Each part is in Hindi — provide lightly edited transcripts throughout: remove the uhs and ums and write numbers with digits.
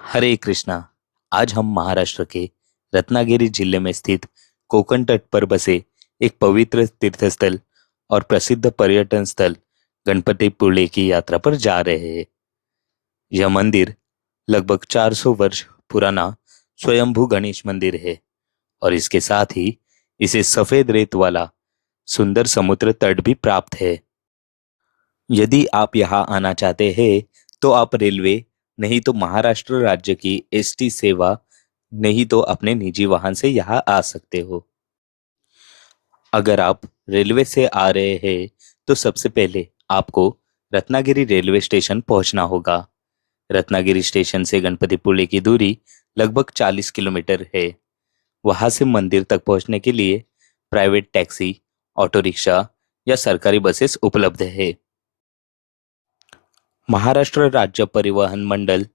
हरे कृष्णा। आज हम महाराष्ट्र के रत्नागिरी जिले में स्थित कोकण तट पर बसे एक पवित्र तीर्थस्थल और प्रसिद्ध पर्यटन स्थल गणपतिपुले की यात्रा पर जा रहे हैं। यह मंदिर लगभग 400 वर्ष पुराना स्वयंभू गणेश मंदिर है और इसके साथ ही इसे सफेद रेत वाला सुंदर समुद्र तट भी प्राप्त है। यदि आप यहाँ आना चाहते हैं तो आप रेलवे, नहीं तो महाराष्ट्र राज्य की एसटी सेवा, नहीं तो अपने निजी वाहन से यहाँ आ सकते हो। अगर आप रेलवे से आ रहे हैं तो सबसे पहले आपको रत्नागिरी रेलवे स्टेशन पहुंचना होगा। रत्नागिरी स्टेशन से गणपतिपुले की दूरी लगभग 40 किलोमीटर है। वहां से मंदिर तक पहुंचने के लिए प्राइवेट टैक्सी, ऑटो रिक्शा या सरकारी बसेस उपलब्ध है। महाराष्ट्र राज्य परिवहन मंडल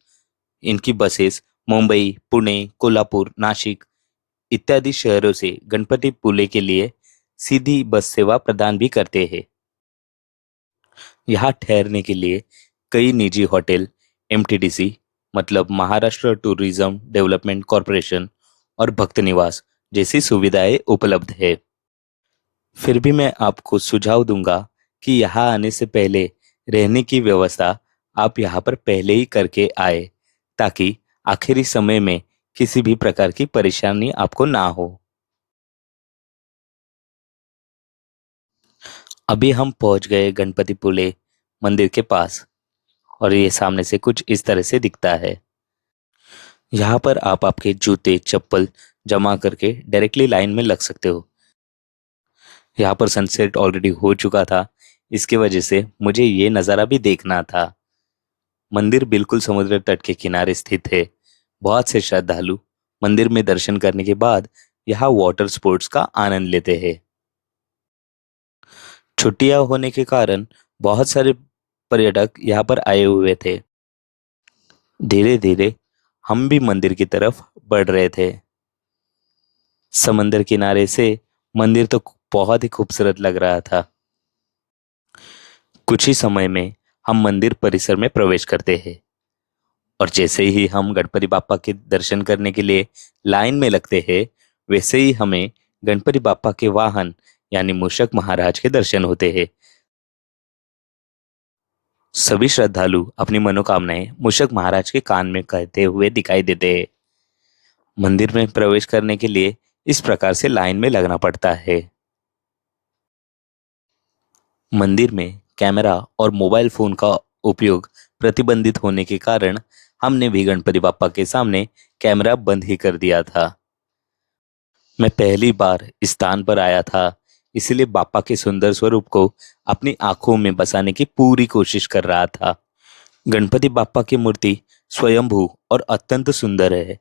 इनकी बसेस मुंबई, पुणे, कोल्हापुर, नासिक इत्यादि शहरों से गणपतिपुले के लिए सीधी बस सेवा प्रदान भी करते हैं। यहाँ ठहरने के लिए कई निजी होटल, एमटीडीसी मतलब महाराष्ट्र टूरिज्म डेवलपमेंट कॉरपोरेशन और भक्त निवास जैसी सुविधाएं उपलब्ध है। फिर भी मैं आपको सुझाव दूंगा कि यहाँ आने से पहले रहने की व्यवस्था आप यहाँ पर पहले ही करके आए, ताकि आखिरी समय में किसी भी प्रकार की परेशानी आपको ना हो। अभी हम पहुंच गए गणपतिपुले मंदिर के पास और ये सामने से कुछ इस तरह से दिखता है। यहाँ पर आप आपके जूते चप्पल जमा करके डायरेक्टली लाइन में लग सकते हो। यहाँ पर सनसेट ऑलरेडी हो चुका था, इसके वजह से मुझे ये नज़ारा भी देखना था। मंदिर बिल्कुल समुद्र तट के किनारे स्थित है। बहुत से श्रद्धालु मंदिर में दर्शन करने के बाद यहाँ वाटर स्पोर्ट्स का आनंद लेते हैं। छुट्टियां होने के कारण बहुत सारे पर्यटक यहाँ पर आए हुए थे। धीरे धीरे हम भी मंदिर की तरफ बढ़ रहे थे। समंदर किनारे से मंदिर तो बहुत ही खूबसूरत लग रहा था। कुछ ही समय में हम मंदिर परिसर में प्रवेश करते हैं और जैसे ही हम गणपति बापा के दर्शन करने के लिए लाइन में लगते हैं, वैसे ही हमें गणपति बापा के वाहन यानी मूषक महाराज के दर्शन होते हैं। सभी श्रद्धालु अपनी मनोकामनाएं मूषक महाराज के कान में कहते हुए दिखाई देते हैं। मंदिर में प्रवेश करने के लिए इस प्रकार से लाइन में लगना पड़ता है। मंदिर में कैमरा और मोबाइल फोन का उपयोग प्रतिबंधित होने के कारण हमने भी गणपति बापा के सामने कैमरा बंद ही कर दिया था। मैं पहली बार इस स्थान पर आया था, इसलिए बापा के सुंदर स्वरूप को अपनी आंखों में बसाने की पूरी कोशिश कर रहा था। गणपति बापा की मूर्ति स्वयंभू और अत्यंत सुंदर है।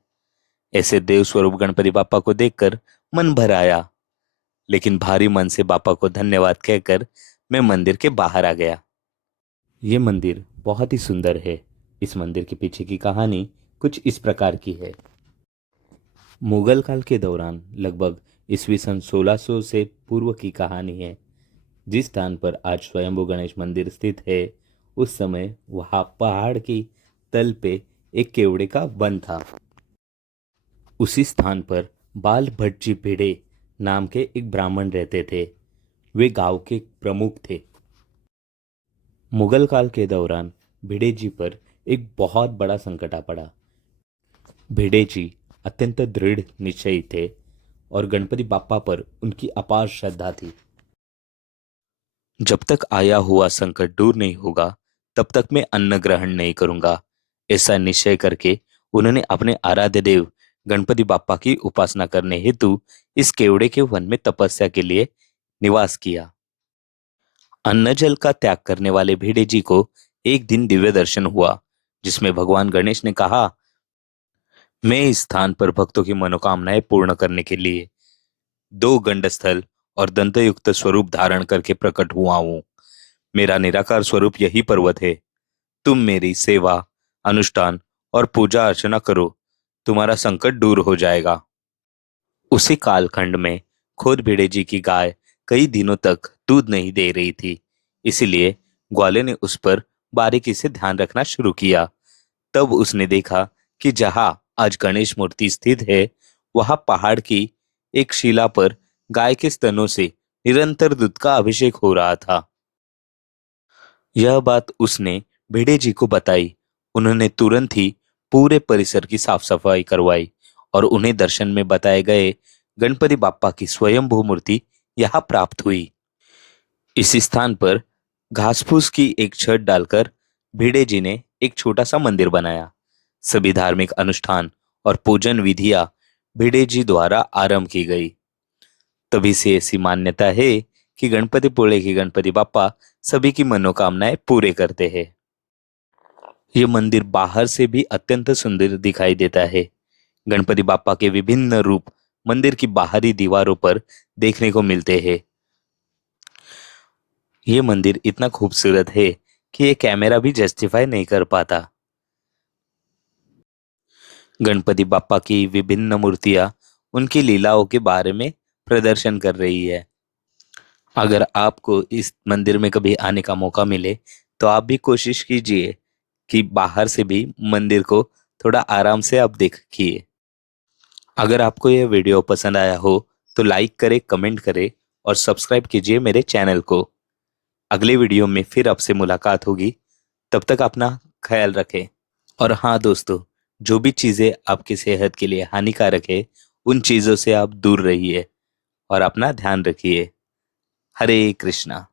ऐसे देव स्वरूप गणपति बापा को देखकर मन भर आया, लेकिन भारी मन से बापा को धन्यवाद कहकर मैं मंदिर के बाहर आ गया। ये मंदिर बहुत ही सुंदर है। इस मंदिर के पीछे की कहानी कुछ इस प्रकार की है। मुगल काल के दौरान लगभग ईस्वी सन 1600 से पूर्व की कहानी है। जिस स्थान पर आज स्वयंभू गणेश मंदिर स्थित है, उस समय वहां पहाड़ की तल पे एक केवड़े का वन था। उसी स्थान पर बाल भट्टजी भिड़े नाम के एक ब्राह्मण रहते थे। वे गांव के प्रमुख थे। मुगल काल के दौरान भिड़े जी पर एक बहुत बड़ा संकट आ पड़ा। भिड़े जी अत्यंत दृढ़ निश्चयी थे और गणपति बापा पर उनकी अपार श्रद्धा थी। जब तक आया हुआ संकट दूर नहीं होगा, तब तक मैं अन्न ग्रहण नहीं करूंगा, ऐसा निश्चय करके उन्होंने अपने आराध्य देव गणपति बापा की उपासना करने हेतु इस केवड़े के वन में तपस्या के लिए निवास किया। अन्न जल का त्याग करने वाले भिड़े जी को एक दिन दिव्य दर्शन हुआ, जिसमें भगवान गणेश ने कहा, मैं इस स्थान पर भक्तों की मनोकामनाएं पूर्ण करने के लिए दो गंडस्थल और दंतयुक्त स्वरूप धारण करके प्रकट हुआ हूं। मेरा निराकार स्वरूप यही पर्वत है। तुम मेरी सेवा, अनुष्ठान और पूजा अर्चना करो, तुम्हारा संकट दूर हो जाएगा। उसी कालखंड में खुद भिड़े जी की गाय कई दिनों तक दूध नहीं दे रही थी, इसीलिए ग्वाले ने उस पर बारीकी से ध्यान रखना शुरू किया। तब उसने देखा कि जहां आज गणेश मूर्ति स्थित है, वहां पहाड़ की एक शिला पर गाय के स्तनों से निरंतर दूध का अभिषेक हो रहा था। यह बात उसने भिड़े जी को बताई। उन्होंने तुरंत ही पूरे परिसर की साफ सफाई करवाई और उन्हें दर्शन में बताए गए गणपति बाप्पा की स्वयंभू मूर्ति यहाँ प्राप्त हुई। इस स्थान पर घास फूस की एक छत डालकर भिड़े जी ने एक छोटा सा मंदिर बनाया। सभी धार्मिक अनुष्ठान और पूजन विधियां भिड़े जी द्वारा आरंभ की गई। तभी से ऐसी मान्यता है कि गणपतिपुळे के गणपति बाप्पा सभी की मनोकामनाएं पूरे करते हैं। ये मंदिर बाहर से भी अत्यंत सुंदर दिखाई देता है। गणपति बाप्पा के विभिन्न रूप मंदिर की बाहरी दीवारों पर देखने को मिलते हैं। ये मंदिर इतना खूबसूरत है कि ये कैमरा भी जस्टिफाई नहीं कर पाता। गणपति बाप्पा की विभिन्न मूर्तियां उनकी लीलाओं के बारे में प्रदर्शन कर रही है। अगर आपको इस मंदिर में कभी आने का मौका मिले तो आप भी कोशिश कीजिए कि बाहर से भी मंदिर को थोड़ा आराम से आप देखिए। अगर आपको यह वीडियो पसंद आया हो तो लाइक करें, कमेंट करें और सब्सक्राइब कीजिए मेरे चैनल को। अगले वीडियो में फिर आपसे मुलाकात होगी। तब तक अपना ख्याल रखें। और हाँ दोस्तों, जो भी चीज़ें आपकी सेहत के लिए हानिकारक है उन चीज़ों से आप दूर रहिए और अपना ध्यान रखिए। हरे कृष्णा।